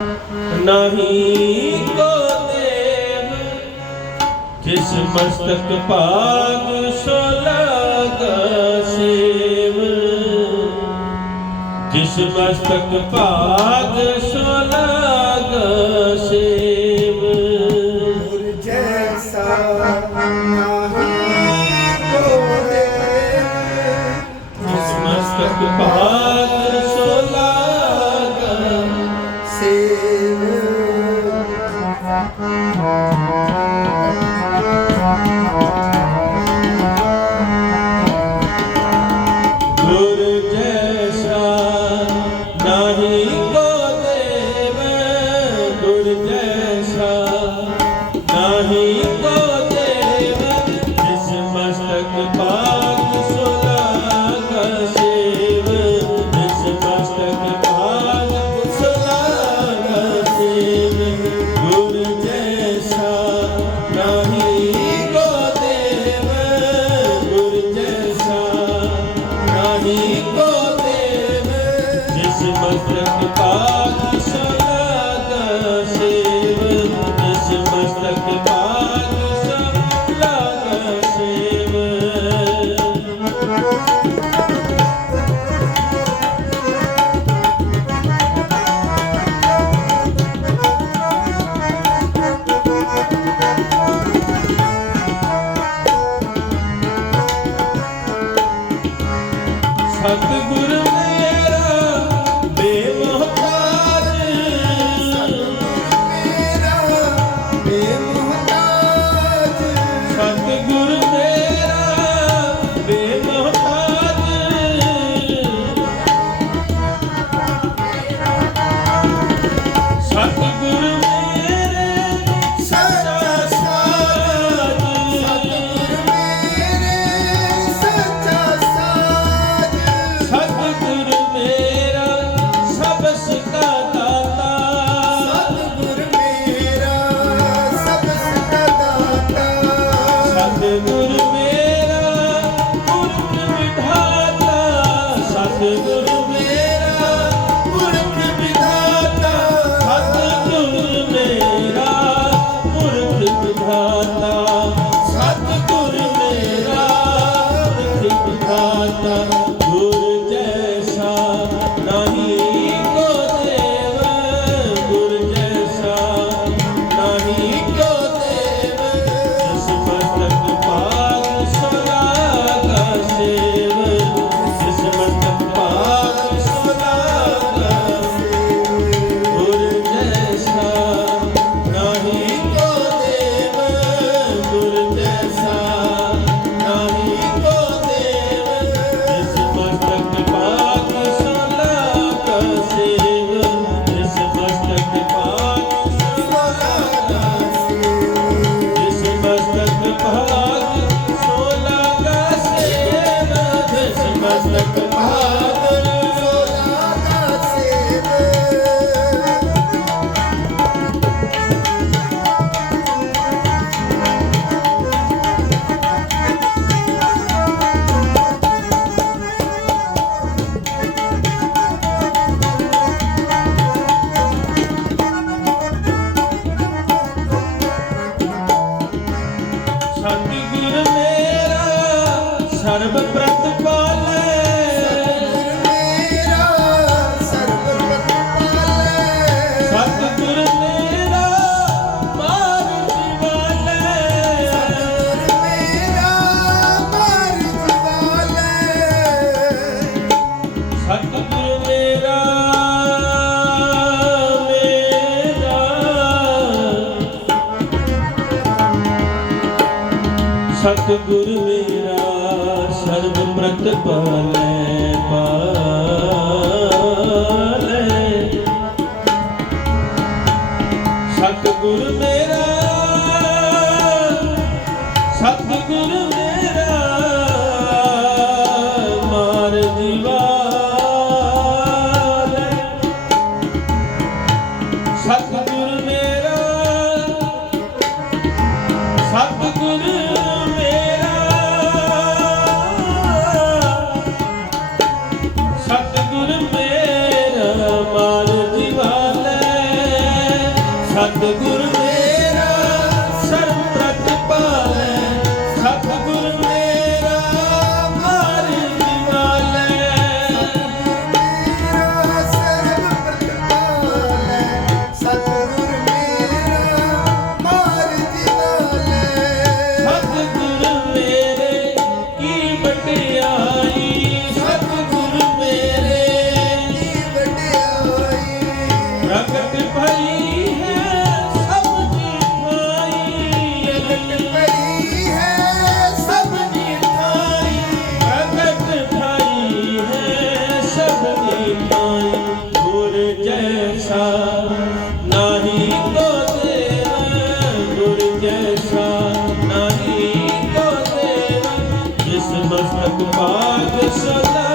ਨਹੀਂ ਕੋ ਦੇਹ ਜਿਸ ਮਸਤਕ ਭਾਗ ਸੋਲਗ ਸੇਵ ਗੁਰ ਮੇਰਾ ਸਰਬ ਮੇਰਾ ਸਤ ਮੇਰਾ ਮਾਰ ਦੀਵਾਲੈ ਸਤ ਮਸਤਕ ਸਦਾ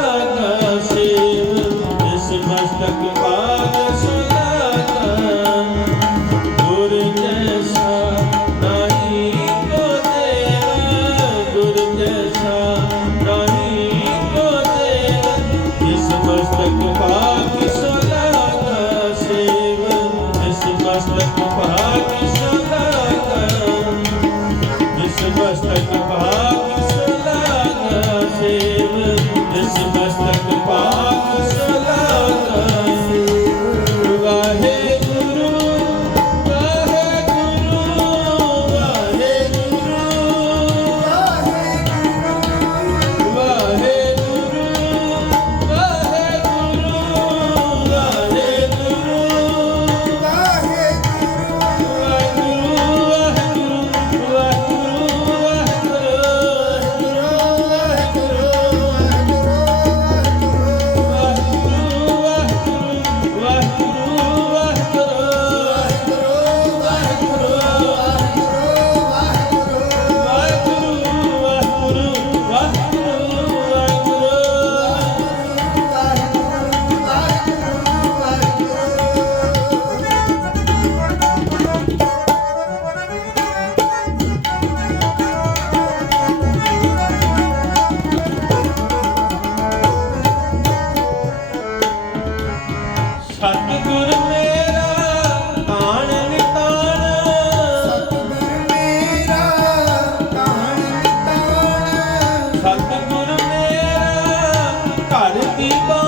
vivo.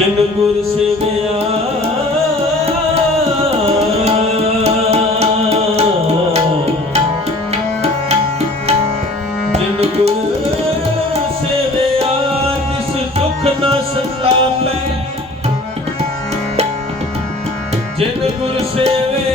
ਜਿਨ ਗੁਰ ਸੇਵਿਆ। ਜਿਨ ਗੁਰ ਸੇਵੇ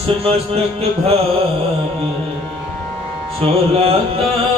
ਜਿਸ ਭਾਗ ਸੋਲਾਗਾ